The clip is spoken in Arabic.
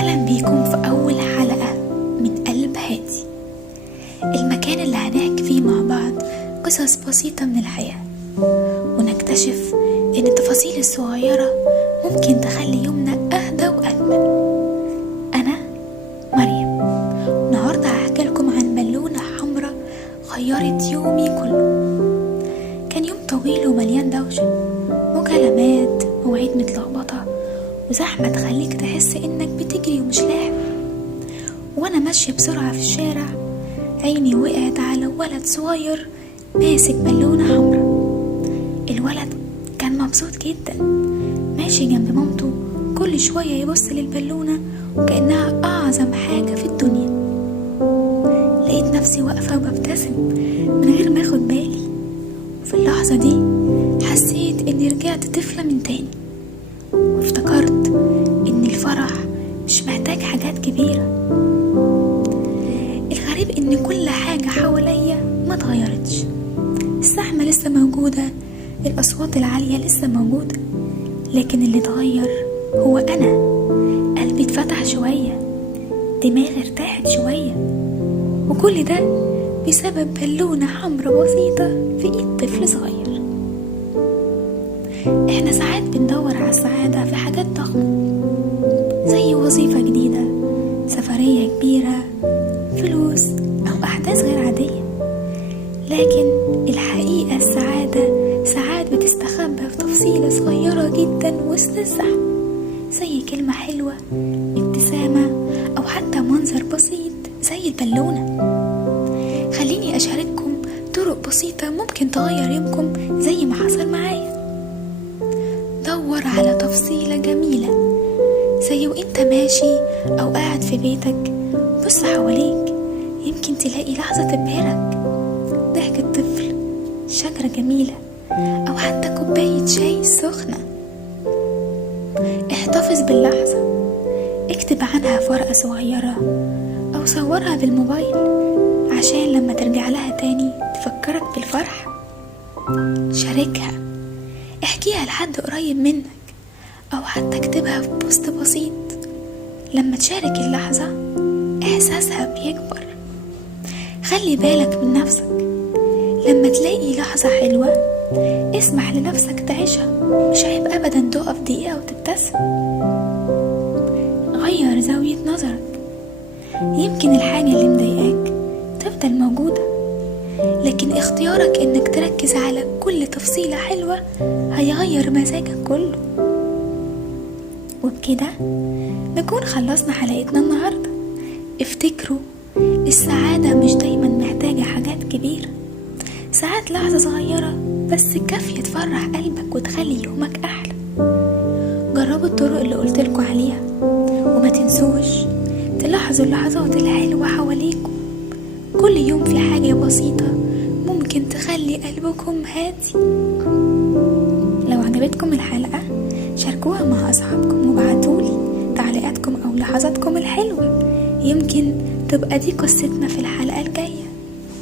أهلا بيكم في أول حلقة من قلب هادي، المكان اللي هنحكي فيه مع بعض قصص بسيطة من الحياة، ونكتشف إن التفاصيل الصغيرة ممكن تخلي يومنا أهدى وأجمل. أنا مريم، النهاردة هحكي لكم عن بالونة حمراء غيرت يومي كله. كان يوم طويل ومليان دوشة، مكالمات، مواعيد متلخبطة، وزحمة تخليك تحس إنك بتجري ومش لاحق. وأنا ماشية بسرعة في الشارع، عيني وقعت على ولد صغير ماسك بالونة حمراء. الولد كان مبسوط جدا، ماشي جنب مامته، كل شوية يبص للبالونة وكأنها أعظم حاجة في الدنيا. لقيت نفسي واقفة وببتسم من غير ما اخد بالي، وفي اللحظة دي حسيت إني رجعت طفلة من تاني، وافتكرت إن الفرح مش محتاج حاجات كبيرة. الغريب إن كل حاجة حواليا ما اتغيرتش، الزحمة لسه موجودة، الأصوات العالية لسه موجودة، لكن اللي اتغير هو أنا. قلبي اتفتح شوية، دماغي ارتاحت شوية، وكل ده بسبب بالونة حمرا بسيطة في ايد طفل صغير. احنا ساعات بندور على السعادة في حاجات ضخمة، زي وظيفة جديدة، سفرية كبيرة، فلوس أو أحداث غير عادية، لكن الحقيقة السعادة ساعات بتستخبى في تفصيلة صغيرة جدا وسط الزحمة، زي كلمة حلوة، ابتسامة، أو حتى منظر بسيط زي البالونة. خليني أشارككم طرق بسيطة ممكن تغير يومكم زي ما حصل معايا. دور على تفصيلة جميلة، زي وانت ماشي أو قاعد في بيتك، بص حواليك، يمكن تلاقي لحظة تبهرك، ضحكة طفل، شجرة جميلة، أو حتى كوباية شاي سخنة. احتفظ باللحظة، اكتب عنها في ورقة صغيرة أو صورها بالموبايل عشان لما ترجع لها تاني تفكرك بالفرح. شاركها، احكيها لحد قريب منك، أو حتى اكتبها في بوست بسيط. لما تشارك اللحظة إحساسها بيكبر. خلي بالك من نفسك، لما تلاقي لحظة حلوة اسمح لنفسك تعيشها، مش عيب أبدا تقف دقيقة وتبتسم. غير زاوية نظرك، يمكن الحاجة اللي مضايقاك تفضل موجودة، لكن اختيارك انك تركز على كل تفصيلة حلوة هيغير مزاجك كله. وبكده نكون خلصنا حلقتنا النهاردة. افتكروا، السعادة مش دايما محتاجة حاجات كبيرة، ساعات لحظة صغيرة بس كافية تفرح قلبك وتخلي يومك أحلى. جربوا الطرق اللي قلتلكوا عليها، وما تنسوش تلاحظوا اللحظات الحلوة حواليكم. كل يوم في حاجة بسيطة ممكن تخلي قلبكم هادي. لو عجبتكم الحلقة شاركوها مع أصحابكم وابعتولي تعليقاتكم أو لحظاتكم الحلوة، يمكن تبقى دي قصتنا في الحلقة الجاية.